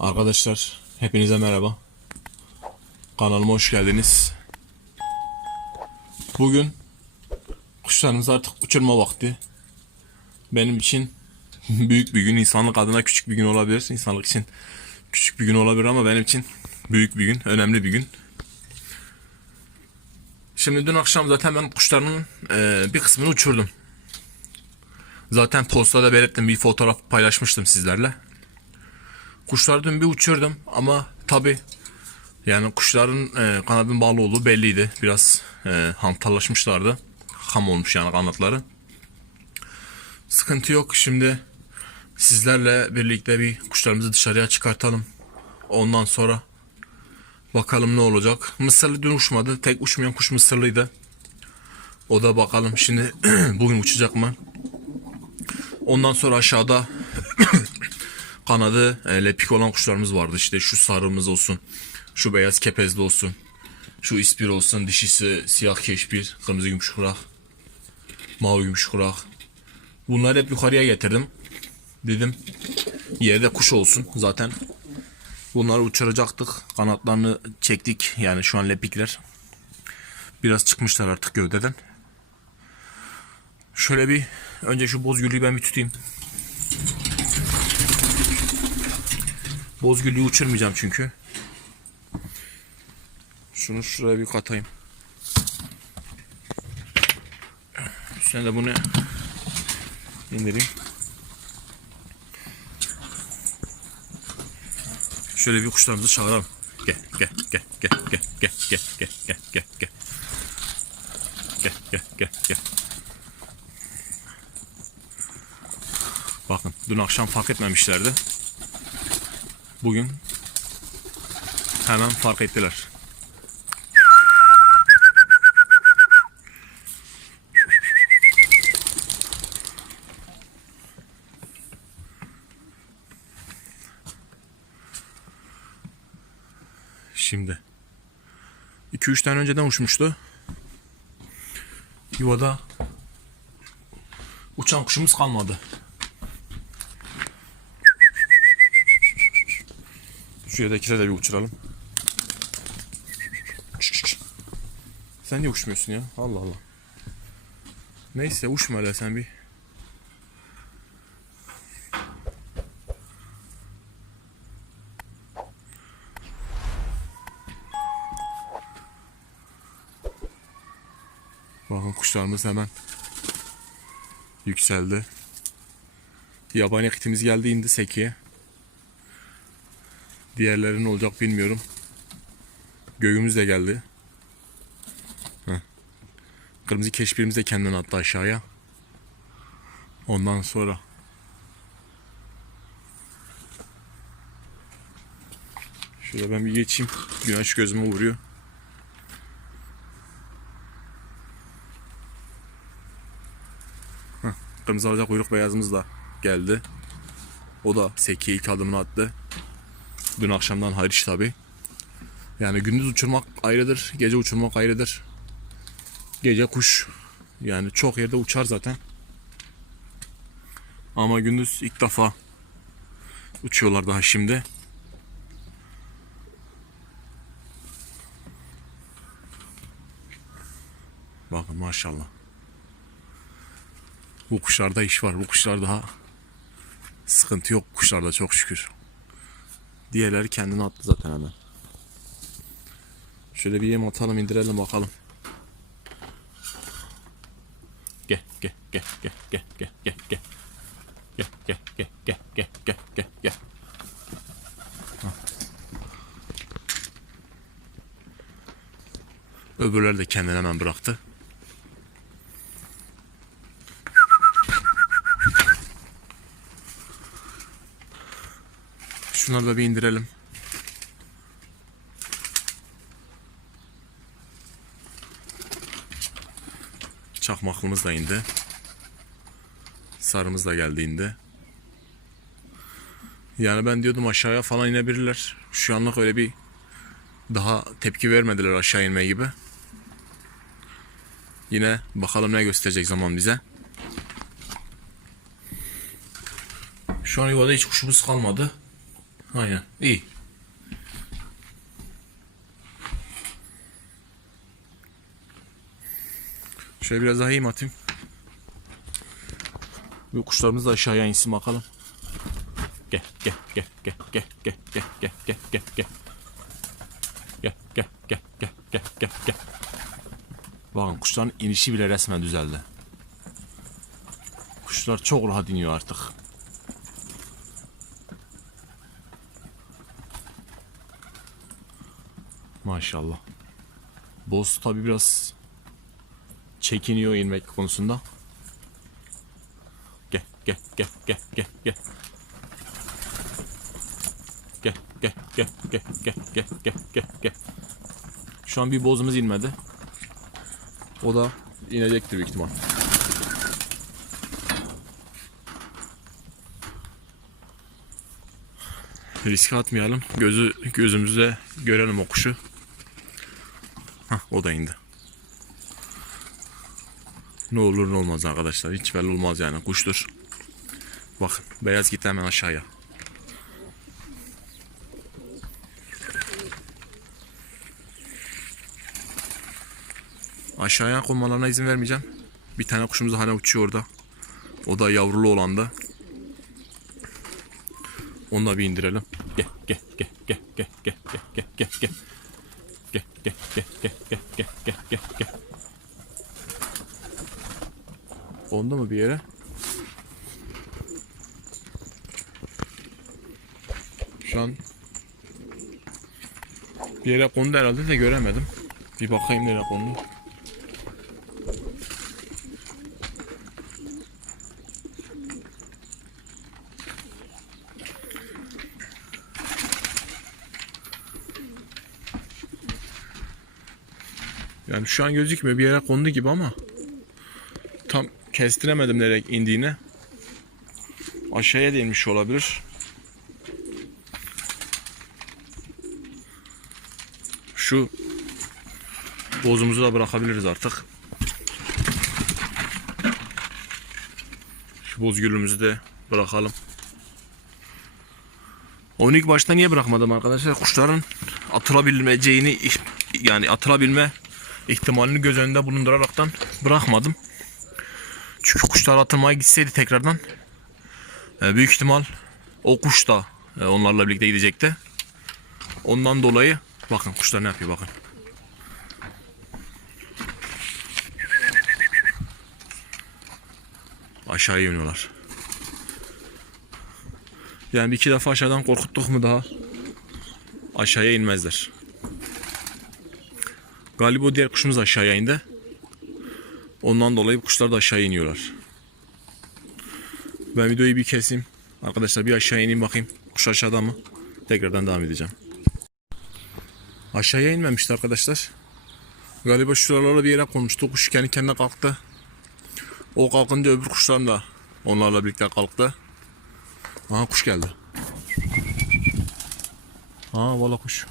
Arkadaşlar hepinize merhaba. Kanalıma hoş geldiniz. Bugün kuşlarımız artık uçurma vakti. Benim için büyük bir gün. insanlık adına küçük bir gün olabilir. İnsanlık için küçük bir gün olabilir ama benim için büyük bir gün, önemli bir gün. Şimdi dün akşam zaten ben kuşlarımın eee, bir kısmını uçurdum. Zaten postada belirttim bir fotoğraf paylaşmıştım sizlerle. Kuşları dün bir uçurdum ama tabi yani kuşların e, kanadın bağlı olduğu belliydi. Biraz e, hantallaşmışlardı. Ham olmuş yani kanatları. Sıkıntı yok. Şimdi sizlerle birlikte bir kuşlarımızı dışarıya çıkartalım. Ondan sonra bakalım ne olacak. Mısırlı dün uçmadı. Tek uçmayan kuş mısırlıydı. O da bakalım şimdi bugün uçacak mı? Ondan sonra aşağıda kanadı e, lepik olan kuşlarımız vardı. İşte şu sarımız olsun. Şu beyaz kepezli olsun. Şu ispir olsun. Dişisi siyah keşbir. Kırmızı gümüş kurak. Mavi gümüş kurak. Bunları hep yukarıya getirdim. Dedim yerde kuş olsun. Zaten bunları uçuracaktık. Kanatlarını çektik. Yani şu an lepikler. Biraz çıkmışlar artık gövdeden. Şöyle bir önce şu bozgülü ben bir tutayım. Bozgülü uçurmayacağım çünkü. Şunu şuraya bir katayım. Üstüne de bunu indireyim. Şöyle bir kuşlarımızı çağıralım. Gel gel gel gel gel gel gel gel gel gel gel. Gel gel gel gel. Bakın dün akşam fark etmemişlerdi. Bugün hemen fark ettiler. Şimdi 2-3 tane önceden uçmuştu. Yuvada uçan kuşumuz kalmadı. Şu yedekine de bir uçuralım. Sen niye uçmuyorsun ya? Allah Allah. Neyse uçma hele sen bir. Bakın kuşlarımız hemen yükseldi. Yabani kitimiz geldi indi sekiye. Diğerleri ne olacak bilmiyorum. Göğümüz de geldi. Heh. Kırmızı keşbirimiz de kendini attı aşağıya. Ondan sonra Şöyle ben bir geçeyim. Güneş gözüme vuruyor. Heh. Kırmızı alacak kuyruk beyazımız da geldi. O da sekiye ilk adımını attı. Dün akşamdan hariç tabi. Yani gündüz uçurmak ayrıdır, gece uçurmak ayrıdır. Gece kuş yani çok yerde uçar zaten. Ama gündüz ilk defa uçuyorlar daha şimdi. Bakın maşallah. Bu kuşlarda iş var. Bu kuşlar daha sıkıntı yok kuşlarda çok şükür. Diğerleri kendini attı zaten hemen. Şöyle bir yem atalım indirelim bakalım. Gel gel gel gel gel gel gel gel. Gel gel gel gel gel gel gel gel. De kendini hemen bıraktı. Şunları da bir indirelim. Çakmaklımız da indi. Sarımız da geldi indi. Yani ben diyordum aşağıya falan inebilirler. Şu anlık öyle bir daha tepki vermediler aşağı inme gibi. Yine bakalım ne gösterecek zaman bize. Şu an yuvada hiç kuşumuz kalmadı. Aynen. İyi. Şöyle biraz daha mi atayım? Bu kuşlarımız da aşağıya insin bakalım. Gel gel gel gel gel gel gel gel gel gel gel. Gel gel gel gel gel gel gel. Bakın kuşların inişi bile resmen düzeldi. Kuşlar çok rahat iniyor artık. Maşallah. Boz tabi biraz çekiniyor inmek konusunda. Gel gel gel gel gel gel. Gel gel gel gel gel gel gel gel gel. Şu an bir bozumuz inmedi. O da inecektir büyük ihtimal. Riske atmayalım. Gözü gözümüzde görelim o kuşu. Hah, o da indi. Ne olur ne olmaz arkadaşlar. Hiç belli olmaz yani kuştur. Bakın beyaz gitti hemen aşağıya. Aşağıya konmalarına izin vermeyeceğim. Bir tane kuşumuz hala uçuyor orada. O da yavrulu olan da. Onu da bir indirelim. Gel gel gel gel gel gel gel gel gel Onda mı bir yere? Şu an bir yere kondu herhalde de göremedim. Bir bakayım nereye kondu. Yani şu an gözükmüyor bir yere kondu gibi ama tam kestiremedim nereye indiğini. Aşağıya da inmiş olabilir. Şu bozumuzu da bırakabiliriz artık. Şu bozgülümüzü de bırakalım. Onu ilk başta niye bırakmadım arkadaşlar? Kuşların atılabilmeceğini yani atılabilme ihtimalini göz önünde bulunduraraktan bırakmadım. Çünkü kuşlar atılmaya gitseydi tekrardan e, büyük ihtimal o kuş da e, onlarla birlikte gidecekti. Ondan dolayı bakın kuşlar ne yapıyor bakın. Aşağıya iniyorlar. Yani iki defa aşağıdan korkuttuk mu daha aşağıya inmezler. Galiba o diğer kuşumuz aşağıya indi. Ondan dolayı kuşlar da aşağı iniyorlar. Ben videoyu bir keseyim. Arkadaşlar bir aşağı ineyim bakayım. Kuş aşağıda mı? Tekrardan devam edeceğim. Aşağıya inmemişti arkadaşlar. Galiba şuralara bir yere konmuştu. Kuş kendi kendine kalktı. O kalkınca öbür kuşlar da onlarla birlikte kalktı. Aha kuş geldi. Aa valla kuş.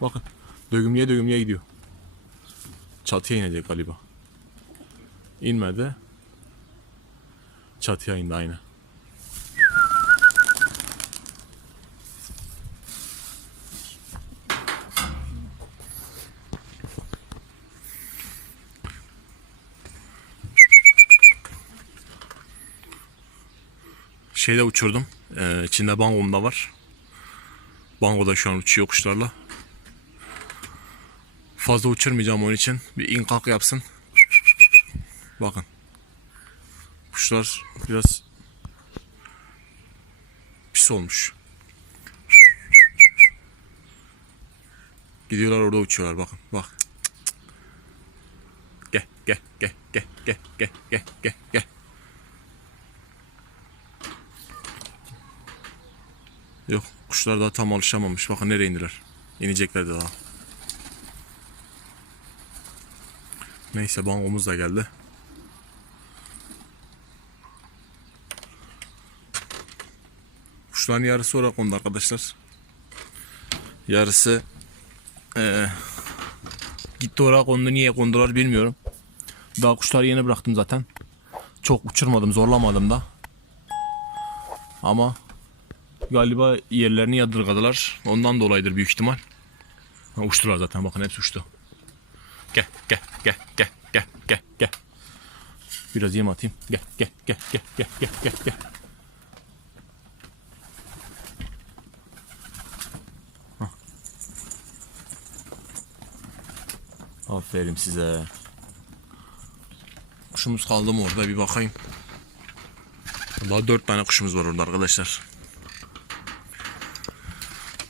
Bakın. Dögümlüye dögümlüye gidiyor. Çatıya inecek galiba. İnmedi. Çatıya indi aynı. Şeyde uçurdum. Ee, içinde bangom da var. Bango da şu an uçuyor kuşlarla. Fazla uçurmayacağım onun için. Bir in yapsın. Bakın. Kuşlar biraz pis olmuş. Gidiyorlar orada uçuyorlar bakın. Bak. Gel gel gel gel gel gel gel gel gel. Yok kuşlar daha tam alışamamış. Bakın nereye indiler. İnecekler daha. Neyse bangomuz da geldi. Kuşların yarısı oraya kondu arkadaşlar. Yarısı eee gitti oraya kondu. Niye kondular bilmiyorum. Daha kuşları yeni bıraktım zaten. Çok uçurmadım, zorlamadım da. Ama Galiba yerlerini yadırgadılar. Ondan dolayıdır büyük ihtimal. Ha, uçtular zaten bakın hepsi uçtu. Gel gel gel gel gel gel gel. Biraz yem atayım. Gel gel gel gel gel gel gel gel. Aferin size. Kuşumuz kaldı mı orada bir bakayım. Daha dört tane kuşumuz var orada arkadaşlar.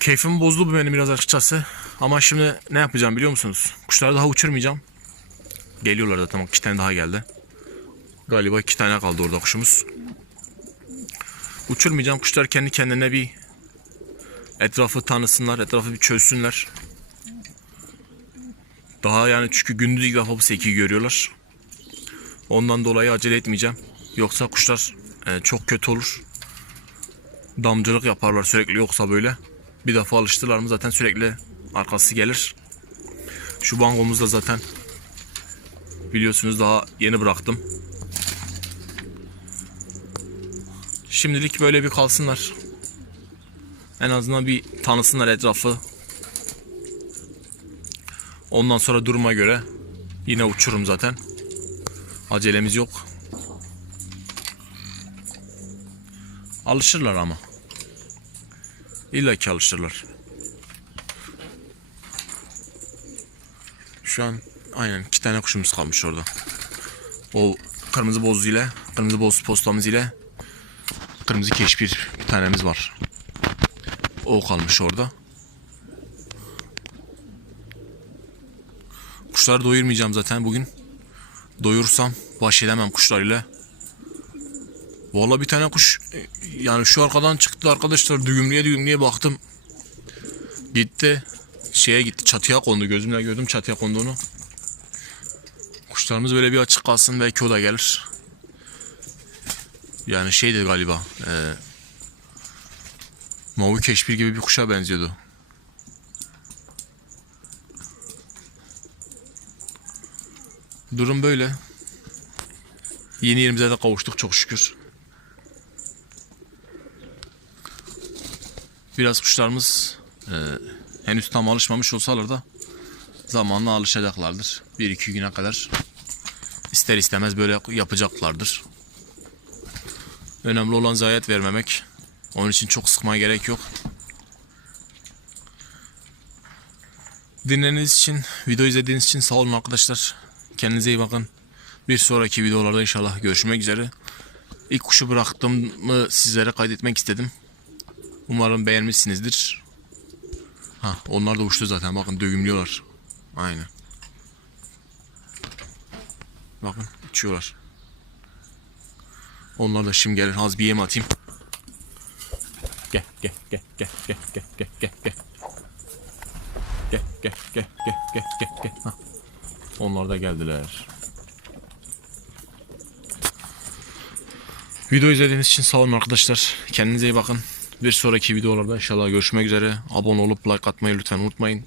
Keyfimi bozdu bu benim biraz açıkçası. Ama şimdi ne yapacağım biliyor musunuz? Kuşları daha uçurmayacağım. Geliyorlar zaten bak iki tane daha geldi. Galiba iki tane kaldı orada kuşumuz. Uçurmayacağım. Kuşlar kendi kendine bir etrafı tanısınlar, etrafı bir çözsünler. Daha yani çünkü gündüz ilk defa bu sekiyi görüyorlar. Ondan dolayı acele etmeyeceğim. Yoksa kuşlar e, çok kötü olur. Damcılık yaparlar sürekli yoksa böyle. Bir defa alıştılar mı zaten sürekli arkası gelir. Şu bangomuz da zaten biliyorsunuz daha yeni bıraktım. Şimdilik böyle bir kalsınlar. En azından bir tanısınlar etrafı. Ondan sonra duruma göre yine uçurum zaten. Acelemiz yok. Alışırlar ama. İlla ki alışırlar. Şu an aynen iki tane kuşumuz kalmış orada. O kırmızı boz ile, kırmızı boz postamız ile kırmızı keşbir bir tanemiz var. O kalmış orada. Kuşları doyurmayacağım zaten bugün. Doyursam baş edemem kuşlar ile. Vallahi bir tane kuş e, yani şu arkadan çıktı arkadaşlar düğümlüye düğümlüye baktım. Gitti. Şeye gitti çatıya kondu gözümle gördüm çatıya konduğunu. Kuşlarımız böyle bir açık kalsın belki o da gelir. Yani şeydi galiba. E, Mavi keşbir gibi bir kuşa benziyordu. Durum böyle. Yeni yerimize de kavuştuk çok şükür. Biraz kuşlarımız e, henüz tam alışmamış olsalar da zamanla alışacaklardır. Bir iki güne kadar ister istemez böyle yapacaklardır. Önemli olan zayiat vermemek. Onun için çok sıkmaya gerek yok. Dinlediğiniz için, video izlediğiniz için sağ olun arkadaşlar. Kendinize iyi bakın. Bir sonraki videolarda inşallah görüşmek üzere. İlk kuşu bıraktığımı sizlere kaydetmek istedim. Umarım beğenmişsinizdir. Ha, onlar da uçtu zaten. Bakın dövümlüyorlar. Aynen. Bakın uçuyorlar. Onlar da şimdi gelir. Az bir yem atayım. Gel gel gel gel gel gel gel gel gel. Gel gel gel gel gel gel gel. Onlar da geldiler. Video izlediğiniz için sağ olun arkadaşlar. Kendinize iyi bakın. Bir sonraki videolarda inşallah görüşmek üzere. Abone olup like atmayı lütfen unutmayın.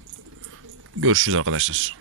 Görüşürüz arkadaşlar.